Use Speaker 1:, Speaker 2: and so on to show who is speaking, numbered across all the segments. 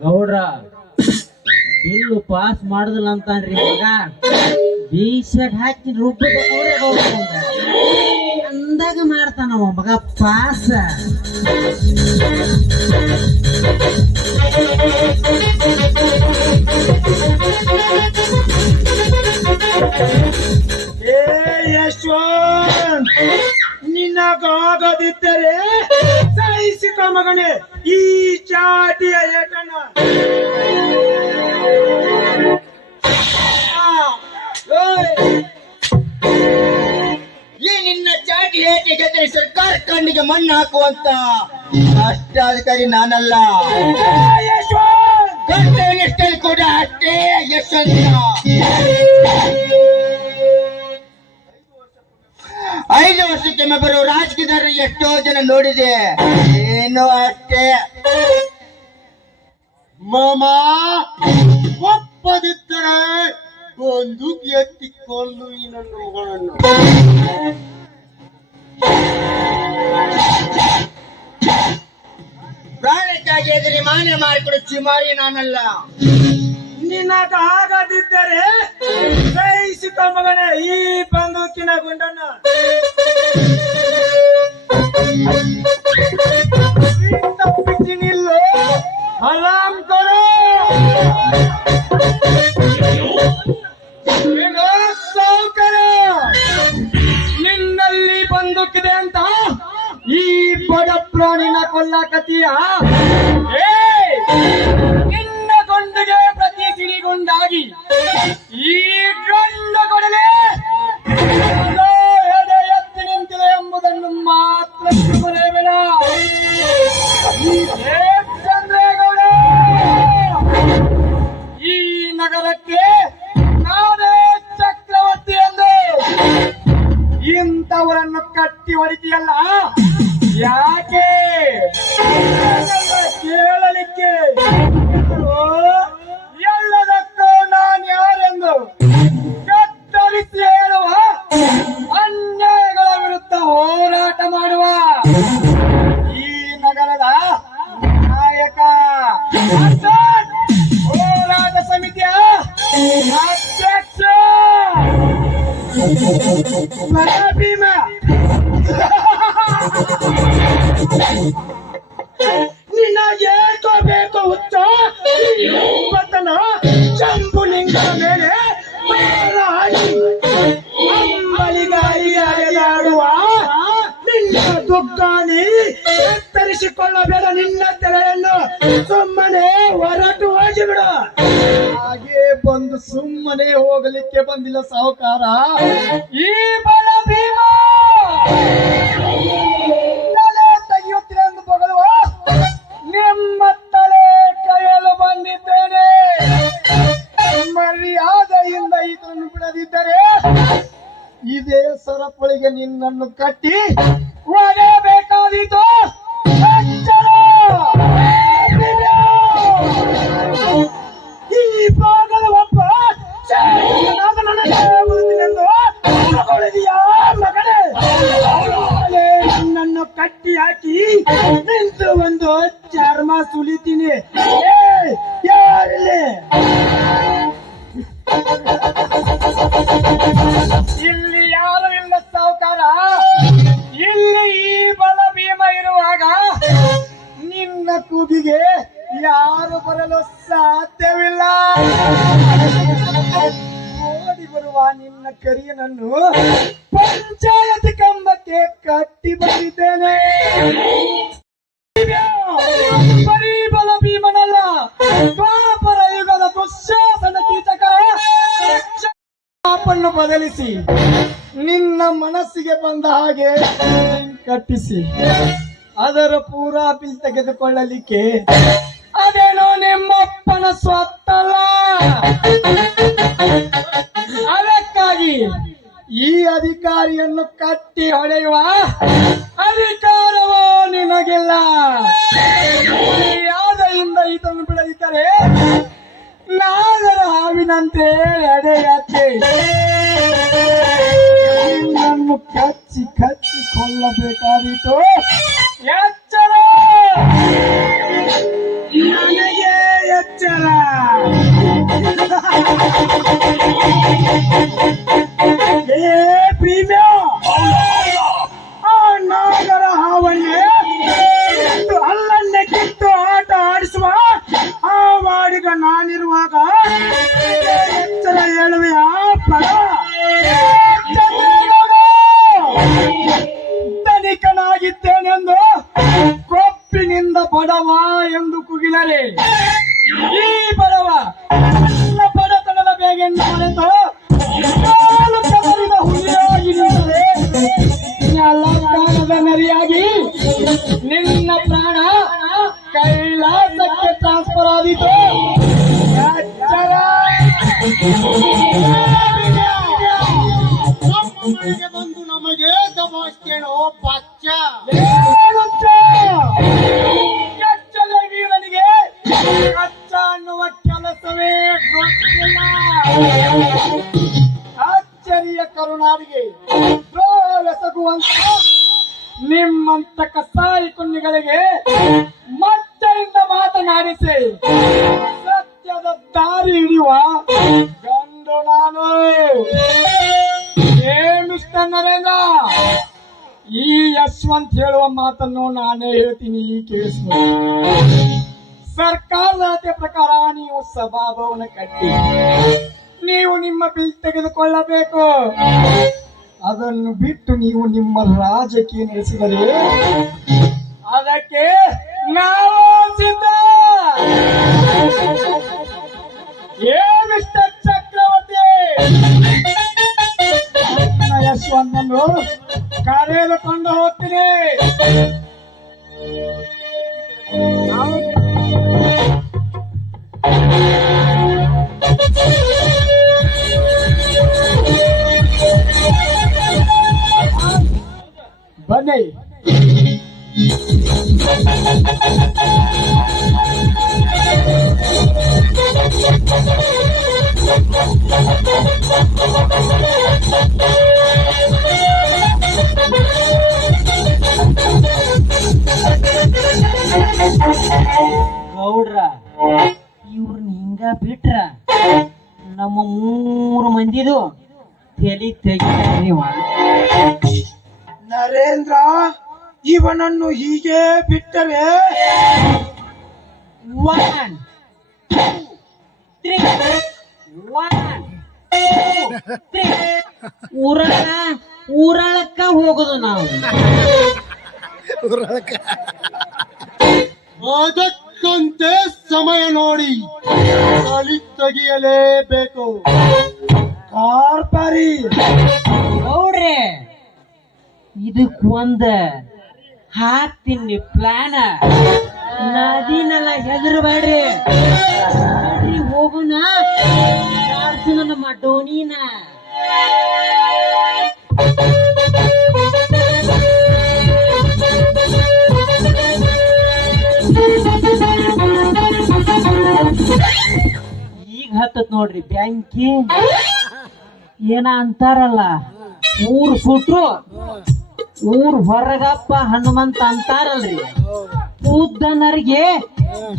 Speaker 1: ಗೌಡ್ರ bill pass ಮಾಡುದಿಲ್ಲ ಅಂತಾನ್ರಿ ಮಗ. ಬಿ ಶರ್ಟ್ ಹಾಕಿ ರುಬ್ಬದ ಮಾಡ್ತಾನ. ಅಂದಾಗ ಮಾಡ್ತಾನವ ಮಗ ಪಾಸ
Speaker 2: ಏ ಯಶವಂತ್ ನಿನ್ನಗಾಗದಿದ್ದರೆ ಸಹಿಸಿಕ ಮಗನೇ ಈ ಚಾಟಿಯ
Speaker 3: ಮಣ್ಣು ಹಾಕುವಂತ ಅಷ್ಟಾಧಿಕಾರಿ ನಾನಲ್ಲ ಕೂಡ ಅಷ್ಟೇ ಯಶವಂತ ಐದು ವರ್ಷಕ್ಕೆ ಬರೋ ರಾಜಕೀಯದಾರರು ಎಷ್ಟೋ ಜನ ನೋಡಿದೆ. ಏನು ಅಷ್ಟೇ. ಮಾಮ, ಒಪ್ಪದಿದ್ದರೆ ಒಂದು ಎತ್ತಿಕೊಂಡು ಈ ಪ್ರಾಣಕ್ಕಾಗಿ ಎದುರಿ ಮಾನ್ಯ ಮಾಡಿಕೊಡು ಚಿಮಾರಿ ನಾನಲ್ಲ.
Speaker 2: ನಿನಗಾಗದಿದ್ದರೆ ಸಹಿಸಿಕ ಮಗನೇ, ಈ ಬಂದೂಕಿನ ಗುಂಡನ್ನ. ತಪ್ಪಿಸಿ ನಿಲ್ಲು ಹಲಾಂ ಕರೋ ಬಡ ಪ್ರಾಣಿನ ಕೊಲ್ಲಕತೀಯ! ನಿನ್ನ ಗೊಂಡಿಗೆ ಪ್ರತಿ ಸಿರಿಗೊಂಡಾಗಿ ಈ ಗಂಡ ಕೊಡಲೆ ಎತ್ತಿ ನಿಂತಿದೆ ಎಂಬುದನ್ನು ಮಾತ್ರ ಮರೆಯಬೇಡ ಏ, ಚಂದ್ರೇಗೌಡ, ಈ ನಗರಕ್ಕೆ ನಾನೇ ಚಕ್ರವರ್ತಿ ಎಂದು ಇಂಥವರನ್ನು ಕಟ್ಟಿ ಹೊಡಿತೀಯಲ್ಲ ನಿನಗೆ ಏಕೋ ಬೇಕೋ ಹುಚ್ಚ ಬತ್ತನ ಚಂಪುಲಿಂಗ ಮೇಲೆ ಮಾರಾಡಿ ಅಂಬಲಿಗಾರಿಯಾಡುವ ನಿನ್ನ ದುಗ್ಗಾನಿ ಎತ್ತರಿಸಿಕೊಳ್ಳಬೇಡ ನಿನ್ನ ತಲೆಯನ್ನು ಸುಮ್ಮನೆ ಹೋಗಲಿಕ್ಕೆ ಬಂದಿಲ್ಲ ಸಾಹುಕಾರ ಈ ಬಲ ಭೀಮ! ತಲೆ ತೆಗೆಯುತ್ತೀರ ಎಂದು ಬಗಳುವ. ನಿಮ್ಮ ತಲೆ ಕೈಯಲು ಬಂದಿದ್ದೇನೆ. ಮರ್ಯಾದೆಯಿಂದ ಇದನ್ನು ಬಿಡದಿದ್ದರೆ ಇದೇ ಸರಪಳಿಗೆ ನಿನ್ನನ್ನು ಕಟ್ಟಿ ಸುಲಿತೀನಿ. ಏ, ಯಾರಿಲ್ಲಿ? ಇಲ್ಲಿ ಯಾರು ಇಲ್ಲ ಸಾವುಕಾರ? ಇಲ್ಲಿ ಈ ಬಲ ಭೀಮ ಇರುವಾಗ ನಿನ್ನ ಕೂಗಿಗೆ ಯಾರು ಬರಲು ಸಾಧ್ಯವಿಲ್ಲ. ಓಡಿ ಬರುವ ನಿನ್ನ ಕರಿಯನನ್ನು ಪಂಚಾಯತ್ ಕಂಬಕ್ಕೆ ಕಟ್ಟಿ ಬಂದಿದ್ದೇನೆ. ಬರೀ ಬಲ ಭೀಮನಲ್ಲ. ದ್ವಾಪರ ಯುಗದ ದುಶ್ಯಾಸನ ಕೀಚಕ ಪಾಪನ್ನು ಬದಲಿಸಿ ನಿನ್ನ ಮನಸ್ಸಿಗೆ ಬಂದ ಹಾಗೆ ಕಟ್ಟಿಸಿ. ಅದರ ಪೂರಾ ಬಿಲ್ ತೆಗೆದುಕೊಳ್ಳಲಿಕ್ಕೆ ಅದೇನೋ ನಿಮ್ಮಪ್ಪನ ಸ್ವತ್ತಲ್ಲ ಅದಕ್ಕಾಗಿ ಈ ಅಧಿಕಾರಿಯನ್ನು ಕಟ್ಟಿ ಹೊಡೆಯುವ ಅಧಿಕಾರವ ನಿನಗಿಲ್ಲ? ಯಾವುದರಿಂದ ಇದನ್ನು ಬಿಡದಿದ್ದರೆ ನಾಗರ ಹಾವಿನಂತೆ ಎಡೆಯತ್ತೆ ಕಚ್ಚಿ ಕಚ್ಚಿ ಕೊಲ್ಲಬೇಕಾದೀತು. ಬಡವ ಎಂದು ಕುಗಿದರೆ ಈ ಬಡವ ನನ್ನ ಬಡತನದ ಬೇಗೆಂದು ಮರೆತು ಹುಲಿಯಾಗಿ ನರಿಯಾಗಿ ನಿನ್ನ ಪ್ರಾಣ ಕೈಲಾಸಕ್ಕೆ ಟ್ರಾನ್ಸ್ಫರ್ ಆದೀತು. ಅಚ್ಚರಿಯ ಕರುಣಾಡಿಗೆ ಎಸಗುವಂತ ನಿಮ್ಮಂತ ಕಸಾಯಿ ಕುಣ್ಣಿಗಳಿಗೆ ಮಚ್ಚೆಯಿಂದ ಮಾತನಾಡಿಸಿ ಸತ್ಯದ ದಾರಿ ಹಿಡಿಯುವ ಗಂಡು ನಾನು. ಏ ಮಿಸ್ಟರ್ ನರೇಂದ್ರ, ಈ ಯಶ್ವಂತ್ ಹೇಳುವ ಮಾತನ್ನು ನಾನೇ ಹೇಳ್ತೀನಿ ಕೇಳಿಸ್ಕೊ ಸರ್ಕಾರದ ಪ್ರಕಾರ ನೀವು ಸಭಾಭವನ ಕಟ್ಟಿ. ನೀವು ನಿಮ್ಮ ಬಿಲ್ ತೆಗೆದುಕೊಳ್ಳಬೇಕು. ಅದನ್ನು ಬಿಟ್ಟು ನೀವು ನಿಮ್ಮ ರಾಜಕೀಯ ನಡೆಸಿದರೆ ಅದಕ್ಕೆ ನಾವು ಸಿದ್ಧ. ಏ ಮಿಸ್ಟರ್ ಚಕ್ರವರ್ತಿ? ನನ್ನ ಯಶವಂತನನ್ನು ಕರೆದುಕೊಂಡು ಹೋಗ್ತೀನಿ
Speaker 1: ಗೌಡ್ರ ಇವ್ರನ್ನ ಹಿಂಗ ಬಿಟ್ರ ನಮ್ಮ ಮೂರು ಮಂದಿದು ತಲೆ ತೆಗಿತಾರ್ರಿ ಇವ.
Speaker 2: ನರೇಂದ್ರ ಇವನನ್ನು ಹೀಗೆ ಬಿಟ್ಟರೆ
Speaker 1: ಒನ್. ಊರಳ ಊರಳಕ್ಕ ಹೋಗುದು ನಾವು
Speaker 3: ಅದಕ್ಕಂತೆ ಸಮಯ ನೋಡಿ ತಲಿ ತೆಗೆಯಲೇಬೇಕು.
Speaker 2: ಕಾರ್ಪರಿ.
Speaker 1: ಇದಕ್ ಒಂದ ಹಾಕ್ತೀನಿ ಪ್ಲಾನ. ನದಿನೆಲ್ಲ ಹೆದರ್ಬೇಡ್ರಿ. ಡೋಣಿನ Thank ಯಾರ್ಸು ಡೋನಿನ ನೋಡ್ರಿ, ಬ್ಯಾಂಕಿ. ಏನ ಅಂತಾರಲ್ಲ, ಊರ್ ಸುಟ್ರು. ಊರ್ ಹೊರಗಪ್ಪ ಹನುಮಂತ ಅಂತಾರಲ್ರಿ. ಉದ್ದನರಿಗೆ,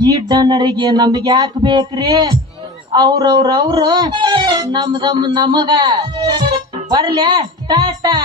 Speaker 1: ಗಿಡ್ಡನರಿಗೆ ನಮ್ಗೆ ಯಾಕೆ ಬೇಕ್ರಿ? ಅವ್ರವ್ರವ್ರು ನಮ್ದಮ್ ನಮಗ. ಬರ್ಲ್ಯಾ, ಟಾಟಾ.